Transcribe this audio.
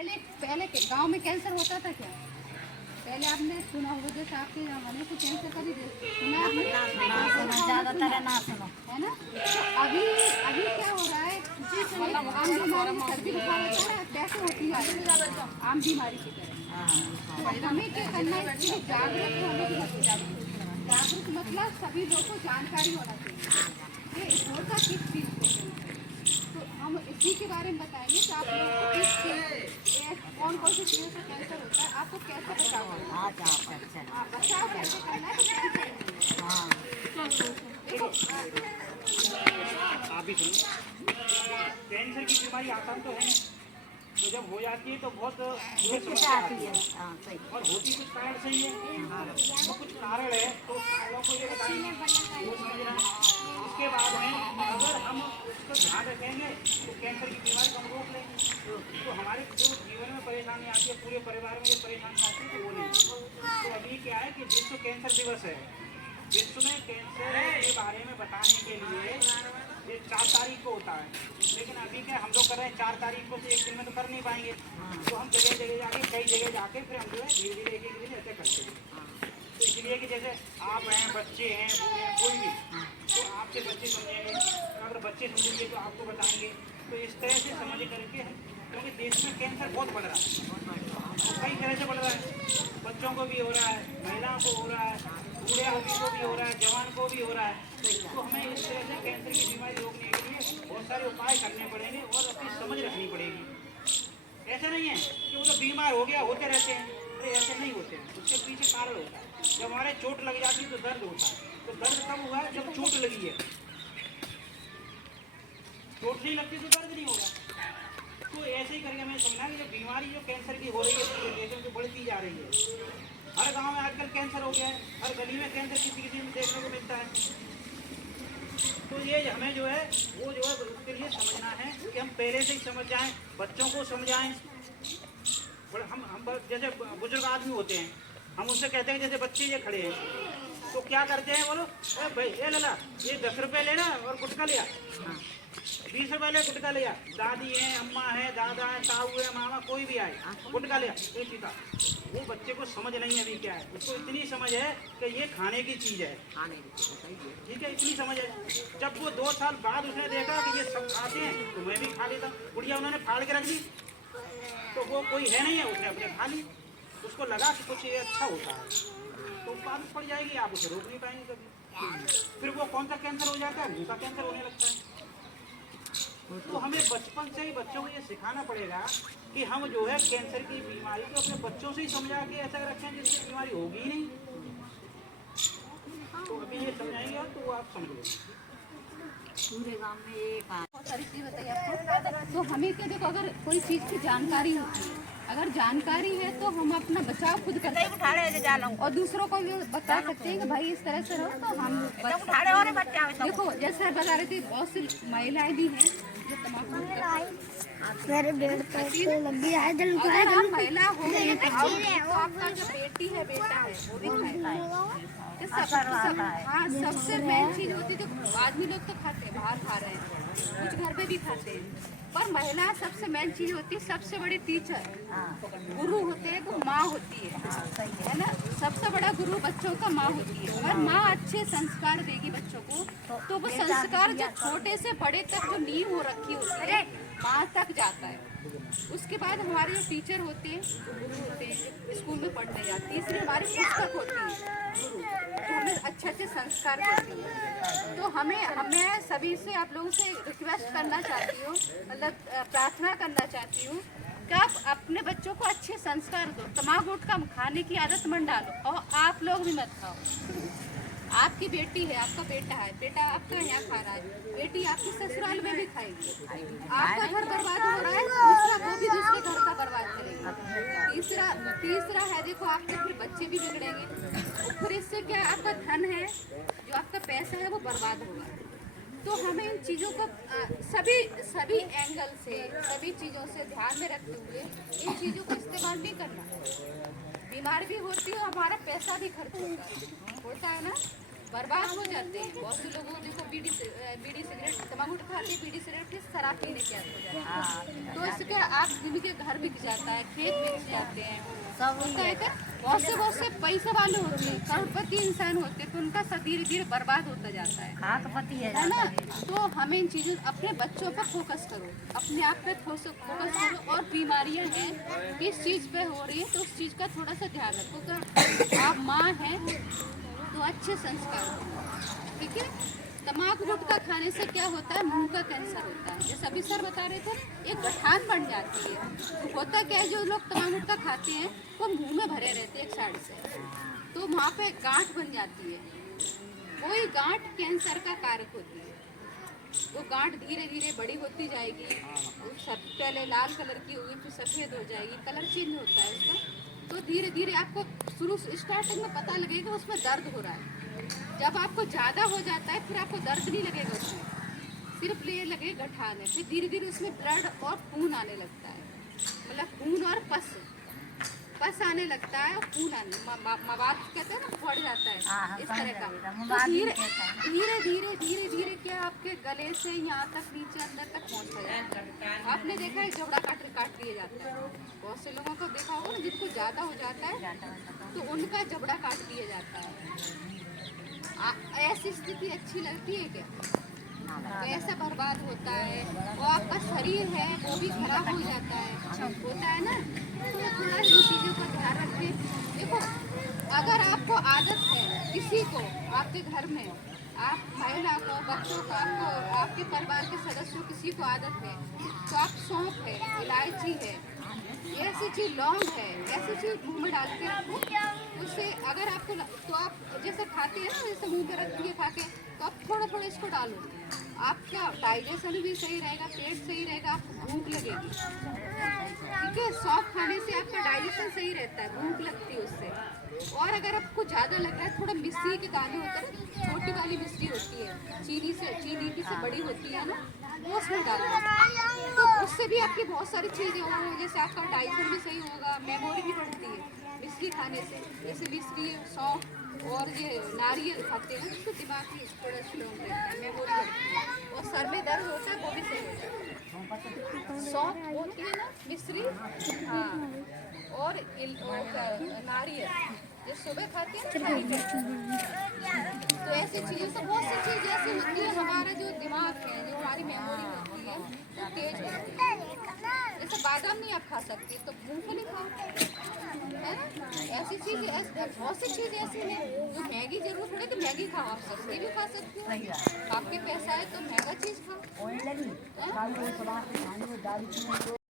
पहले पहले गांव में कैंसर होता था क्या? पहले आपने सुना होगा, जैसे आपके जमाने को कैंसर कभी सुना ज्यादातर ना सुनो है ना। तो अभी अभी क्या हो रहा है, आम बीमारी में सर्दी बुखार होता है, कैसे होती है आम बीमारी की तरह। तो हमें क्या करना है, इसके जागरूक होने की जरूरत। जागरूक मतलब सभी लोगों को जानकारी होना चाहिए कि होता किस चीज़ को। तो हम इसी के बारे में बताएंगे कि आप लोगों को किस चीज़, कौन कौन सी चीज़ों से कैंसर होता है, आपको कैसे बचाव करना है। हाँ, बचाव कैसे करना है, तो कैसे करेंगे। हाँ देखो आप भी सुनो, कैंसर की बीमारी आसान तो है नहीं, तो जब हो जाती है तो बहुत बुरी समस्या आती है। हाँ सही। और होती कुछ कारण से ही है, तो कुछ कारण है तो लोगों को ये बताइए वो समझना है। उसके बाद में अगर हम उसको ध्यान रखेंगे तो कैंसर की बीमारी को हम रोक लेंगे। तो हमारे जो जीवन में परेशानी आती है, पूरे परिवार में जो परेशानी आती है तो वो नहीं। तो अभी क्या है कि विश्व कैंसर दिवस है। विश्व में कैंसर के बारे में बताने के लिए ये 4 तारीख को होता है, लेकिन अभी क्या हम लोग कर रहे हैं 4 तारीख को, तो एक दिन में तो कर नहीं पाएंगे। तो हम जगह जगह जाके, कई जगह जाके फिर हम जो है धीरे धीरे एक दिन ऐसे करते हैं। तो इसलिए कि जैसे आप हैं, बच्चे हैं, बूढ़े हैं, कोई भी, तो आपसे बच्चे समझेंगे, अगर बच्चे समझेंगे तो आपको बताएंगे। तो इस तरह से समझ करके, क्योंकि देश में कैंसर बहुत बढ़ रहा है और कई तरह से बढ़ रहा है। बच्चों को भी हो रहा है, महिलाओं को हो रहा है, बूढ़े आदमी को भी हो रहा है, जवान को भी हो रहा है। तो हमें इस तरह से कैंसर की बीमारी रोकने के लिए बहुत सारे उपाय करने पड़ेंगे और अपनी समझ रखनी पड़ेगी। ऐसा नहीं है कि वो तो बीमार हो गया, होते रहते हैं, तो ऐसे नहीं होते हैं। उसके पीछे कारण होता है। जब हमारे चोट लग जाती है तो दर्द होता है। तो दर्द कब हुआ है? जब चोट लगी है। चोट नहीं लगती तो दर्द नहीं होगा। तो ऐसे ही करके हमें समझना कि जो बीमारी जो कैंसर की हो रही है पूरे देश में, जो बढ़ती जा रही है, हर गांव में आजकल कैंसर हो गया है, हर गली में कैंसर किसी किसी में देखने को मिलता है। तो ये हमें जो है वो जो है उसके लिए समझना है कि हम पहले से ही समझ जाएं, बच्चों को समझाएं। हम जैसे बुजुर्ग आदमी होते हैं, हम उनसे कहते हैं, जैसे बच्चे ये खड़े हैं तो क्या करते हैं, बोलो भाई ये लला, ये 10 रुपये लेना और गुटखा लिया, 20 रुपये ले गुटखा लिया। दादी है, अम्मा है, दादा है, ताऊ है, मामा, कोई भी आए, गुटखा लिया, ये चीता। वो बच्चे को समझ नहीं है अभी क्या है, उसको इतनी समझ है कि ये खाने की चीज़ है, ठीक है, इतनी समझ है। जब वो 2 साल बाद उसने देखा कि ये सब खाते हैं तो मैं भी खा लेता, गुड़िया उन्होंने फाड़ के रख दी, तो वो कोई है नहीं है, उसने अपने खा ली। उसको लगा कि कुछ ये अच्छा होता है, तो आदत पड़ जाएगी, आप उसे रोक नहीं पाएंगे कभी। फिर वो कौन सा कैंसर हो जाता है, मुंह का कैंसर होने लगता है। तो हमें बचपन से ही बच्चों को ये सिखाना पड़ेगा कि हम जो है कैंसर की बीमारी को अपने बच्चों से ही समझा के ऐसा रखें जिससे बीमारी होगी ही नहीं। तो अभी ये समझाएंगे तो वो आप समझोगे। पूरे गांव में एक बहुत सारी चीज़ बताइए आपको। तो हमें क्या, देखो अगर कोई चीज़ की जानकारी होती है, अगर जानकारी है तो हम अपना बचाव खुद कर सकते हैं और दूसरों को भी बता सकते हैं कि भाई इस तरह से रहो तो हम देखो, जैसे बता रहे थे, बहुत सी महिलाएं भी हैं जो तम्बाकू मेरे बेड पे लग गया है। अगर आप महिला हो गई तो आपका जो बेटी है, बेटा है, वो भी खाता है। हाँ, सबसे मेन चीज होती है, तो आदमी लोग तो खाते हैं, बाहर खा रहे हैं, कुछ घर पे भी खाते हैं, पर महिला सबसे मेन चीज होती है, सबसे बड़ी टीचर गुरु होते हैं वो माँ होती है ना। सबसे बड़ा गुरु बच्चों का माँ होती है। अगर माँ अच्छे संस्कार देगी बच्चों को तो वो संस्कार जो छोटे से बड़े तक जो नींव हो रखी होती है, माँ तक जाता है। उसके बाद हमारे जो टीचर होते हैं, गुरु होते हैं, स्कूल में पढ़ने जाते हैं, इसलिए हमारी पुस्तक होती है गुरु, तो हमें अच्छे अच्छे संस्कार देती है। तो हमें सभी से, आप लोगों से रिक्वेस्ट करना चाहती हूँ, मतलब प्रार्थना करना चाहती हूँ कि आप अपने बच्चों को अच्छे संस्कार दो। तम्बाकू गुटखा खाने की आदत मत डालो और आप लोग भी मत खाओ। आपकी बेटी है, आपका बेटा है, बेटा आपका यहाँ खा रहा है, बेटी आपकी ससुराल में भी खाएगी, आपका घर बर्बाद हो रहा है, दूसरा वो भी दूसरे घर का बर्बाद करेगी। तीसरा है, देखो आपके फिर बच्चे भी बिगड़ेंगे, फिर इससे क्या आपका धन है, जो आपका पैसा है वो बर्बाद होगा। तो हमें इन चीज़ों को सभी एंगल से, सभी चीज़ों से ध्यान में रखते हुए इन चीज़ों को इस्तेमाल नहीं करना। बीमार भी होती है, हमारा पैसा भी खर्च होता है ना। बर्बाद हो जाते हैं। बहुत से लोगों को देखो बीड़ी सिगरेट तम्बाकू खाते, बीड़ी सिगरेट फिर शराब पीने की आदत हो जाती है। तो इसके आप जिनके घर बिक जाता है, खेत बिक जाते हैं, सब उसका एक बहुत से पैसे वाले होते हैं, करोड़पति इंसान होते हैं, तो उनका सब धीरे धीरे बर्बाद होता जाता है खाकपति है ना। तो हमें इन चीज़ों अपने बच्चों पर फोकस करो, अपने आप पे फोकस करो। और बीमारियां हैं किस चीज़ पे हो रही है तो उस चीज़ का थोड़ा सा ध्यान रखो। कि आप माँ हैं तो अच्छे संस्कार हो, ठीक है। तम्बाकू गुटखा खाने से क्या होता है, मुंह का कैंसर होता है। जैसे अभी सर बता रहे थे, एक गठान बन जाती है। तो होता क्या है, जो लोग तम्बाकू गुटखा खाते हैं वो मुंह में भरे रहते हैं एक साइड से, तो वहाँ पे गांठ बन जाती है। वही गांठ कैंसर का कारक होती है। वो गांठ धीरे धीरे बड़ी होती जाएगी, सब पहले लाल कलर की होगी, फिर सफ़ेद हो जाएगी, कलर चेंज होता है उसका। तो धीरे धीरे आपको शुरू स्टार्टिंग में पता लगेगा उसमें दर्द हो रहा है। जब आपको ज़्यादा हो जाता है फिर आपको दर्द नहीं लगेगा उसमें, सिर्फ ये लगे गठान है। फिर धीरे धीरे उसमें ब्लड और खून आने लगता है, मतलब खून और पस आने लगता है, और खून आने मवाद कहते हैं ना, बढ़ जाता है इस तरह का। तो धीरे धीरे धीरे धीरे क्या आपके गले से यहाँ तक नीचे अंदर तक पहुँचता जाता है। आपने देखा है जबड़ा काट दिया जाता है, बहुत से लोगों को देखा होगा ना, जिनको ज़्यादा हो जाता है तो उनका जबड़ा काट दिया जाता है। ऐसी स्थिति अच्छी लगती है क्या? पैसा बर्बाद होता है और आपका शरीर है वो भी खराब हो जाता है, होता है ना। तो थोड़ा इन चीज़ों का ध्यान रखें। देखो, अगर आपको आदत है किसी को, आपके घर में आप महिला को, बच्चों को, आपके परिवार के सदस्यों किसी को आदत है, तो आप सौंफ है, इलायची है, ऐसी चीज़, लौंग है, ऐसी चीज़ मुँह में डाल के रखो। उससे अगर आपको तो आप जैसे खाते हैं ना, जैसे मुँह पे रखती है खा के, तो आप थोड़ा थोड़ा इसको डालो। आपका डाइजेशन भी सही रहेगा, पेट सही रहेगा, आपको भूख लगेगी, ठीक है। सौंफ खाने से आपका डाइजेशन सही रहता है, भूख लगती है उससे। और अगर आपको ज़्यादा लग रहा है, थोड़ा मिश्री के दाने होते हैं ना, छोटी वाली मिश्री होती है, चीनी की से बड़ी होती है ना, वो उसमें डालो। तो उससे भी आपकी बहुत सारी चीज़ें हो, जैसे आपका डाइजेशन भी सही होगा, मेमोरी भी बढ़ती है मिश्री खाने से। जैसे मिश्री, सौंफ और ये नारियल खाते हैं तो दिमाग की थोड़ा स्ट्रॉन्ग रहता है, मेमोरी बढ़ती है, और सर में दर्द होता है वो भी सही होता है। सौंफ होती है ना, मिश्री, हाँ, और नारियल जो सुबह खाते हैं ना, तो ऐसी चीज़ें तो बहुत सी चीज़ ऐसी होती है, हमारा जो दिमाग है, जो हमारी मेमोरी होती है वो तेज होती है। जैसे बादाम नहीं आप खा सकते तो मूंगफली खाओ, है ना। ऐसी चीज़, बहुत सी चीज़ ऐसी है जो महंगी जरूर थोड़ी कि मैगी खाओ, आप सस्ती भी खा सकते हो। आपके पैसा है तो महंगा चीज़ खाओ।